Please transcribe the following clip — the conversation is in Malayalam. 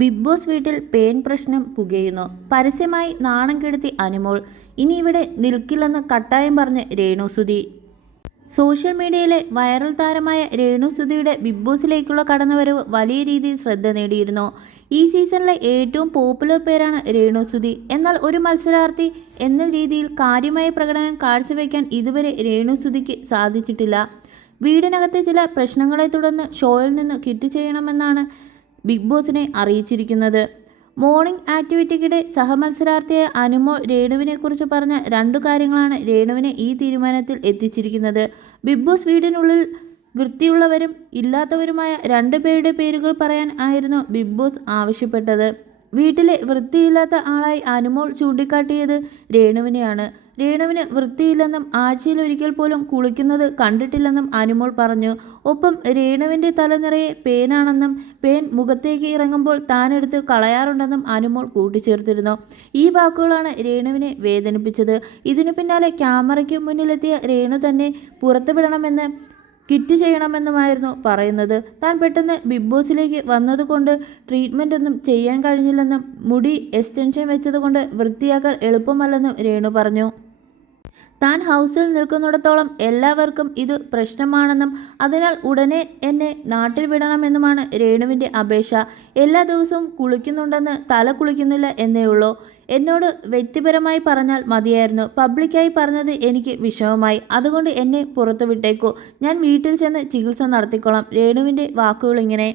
ബിഗ് ബോസ് വീട്ടിൽ പേൻ പ്രശ്നം പുകയുന്നു. പരസ്യമായി നാണം കെടുത്തി അനുമോൾ. ഇനി ഇവിടെ നിൽക്കില്ലെന്ന് കട്ടായം പറഞ്ഞ് രേണുസുതി. സോഷ്യൽ മീഡിയയിലെ വൈറൽ താരമായ രേണുസുതിയുടെ ബിഗ് ബോസിലേക്കുള്ള കടന്നുവരവ് വലിയ രീതിയിൽ ശ്രദ്ധ നേടിയിരുന്നു. ഈ സീസണിലെ ഏറ്റവും പോപ്പുലർ പേരാണ് രേണുസുതി. എന്നാൽ ഒരു മത്സരാർത്ഥി എന്ന രീതിയിൽ കാര്യമായ പ്രകടനം കാഴ്ചവെക്കാൻ ഇതുവരെ രേണുസുതിക്ക് സാധിച്ചിട്ടില്ല. വീടിനകത്തെ ചില പ്രശ്നങ്ങളെ തുടർന്ന് ഷോയിൽ നിന്ന് ക്വിറ്റ് ചെയ്യണമെന്നാണ് ബിഗ് ബോസിനെ അറിയിച്ചിരിക്കുന്നത്. മോർണിംഗ് ആക്ടിവിറ്റിക്കിടെ സഹമത്സരാർത്ഥിയായ അനുമോൾ രേണുവിനെക്കുറിച്ച് പറഞ്ഞ രണ്ടു കാര്യങ്ങളാണ് രേണുവിനെ ഈ തീരുമാനത്തിൽ എത്തിച്ചിരിക്കുന്നത്. ബിഗ് ബോസ് വീടിനുള്ളിൽ വൃത്തിയുള്ളവരും ഇല്ലാത്തവരുമായ 2 പേരുടെ പേരുകൾ പറയാൻ ആയിരുന്നു ബിഗ് ബോസ് ആവശ്യപ്പെട്ടത്. വീട്ടിലെ വൃത്തിയില്ലാത്ത ആളായി അനുമോൾ ചൂണ്ടിക്കാട്ടിയത് രേണുവിനെയാണ്. രേണുവിന് വൃത്തിയില്ലെന്നും ആഴ്ചയിൽ ഒരിക്കൽ പോലും കുളിക്കുന്നത് കണ്ടിട്ടില്ലെന്നും അനുമോൾ പറഞ്ഞു. ഒപ്പം രേണുവിൻ്റെ തലനിറയെ പേനാണെന്നും പേൻ മുഖത്തേക്ക് ഇറങ്ങുമ്പോൾ താനെടുത്ത് കളയാറുണ്ടെന്നും അനുമോൾ കൂട്ടിച്ചേർത്തിരുന്നു. ഈ വാക്കുകളാണ് രേണുവിനെ വേദനിപ്പിച്ചത്. ഇതിനു പിന്നാലെ ക്യാമറയ്ക്ക് മുന്നിലെത്തിയ രേണു തന്നെ പുറത്തുവിടണമെന്ന് ക്വിറ്റ് ചെയ്യണമെന്നുമായിരുന്നു പറയുന്നത്. താൻ പെട്ടെന്ന് ബിഗ് ബോസിലേക്ക് വന്നതുകൊണ്ട് ട്രീറ്റ്മെൻ്റ് ഒന്നും ചെയ്യാൻ കഴിഞ്ഞില്ലെന്നും മുടി എക്സ്റ്റൻഷൻ വെച്ചതുകൊണ്ട് വൃത്തിയാക്കൽ എളുപ്പമല്ലെന്നും രേണു പറഞ്ഞു. താൻ ഹൗസിൽ നിൽക്കുന്നിടത്തോളം എല്ലാവർക്കും ഇത് പ്രശ്നമാണെന്നും അതിനാൽ ഉടനെ എന്നെ നാട്ടിൽ വിടണമെന്നുമാണ് രേണുവിൻ്റെ അപേക്ഷ. എല്ലാ ദിവസവും കുളിക്കുന്നുണ്ടെന്ന് തല കുളിക്കുന്നില്ല എന്നേ ഉള്ളൂ. എന്നോട് വ്യക്തിപരമായി പറഞ്ഞാൽ മതിയായിരുന്നു. പബ്ലിക്കായി പറഞ്ഞത് എനിക്ക് വിഷമമായി. അതുകൊണ്ട് എന്നെ പുറത്തു വിട്ടേക്കൂ. ഞാൻ വീട്ടിൽ ചെന്ന് ചികിത്സ നടത്തിക്കോളാം. രേണുവിൻ്റെ വാക്കുകൾ ഇങ്ങനെ.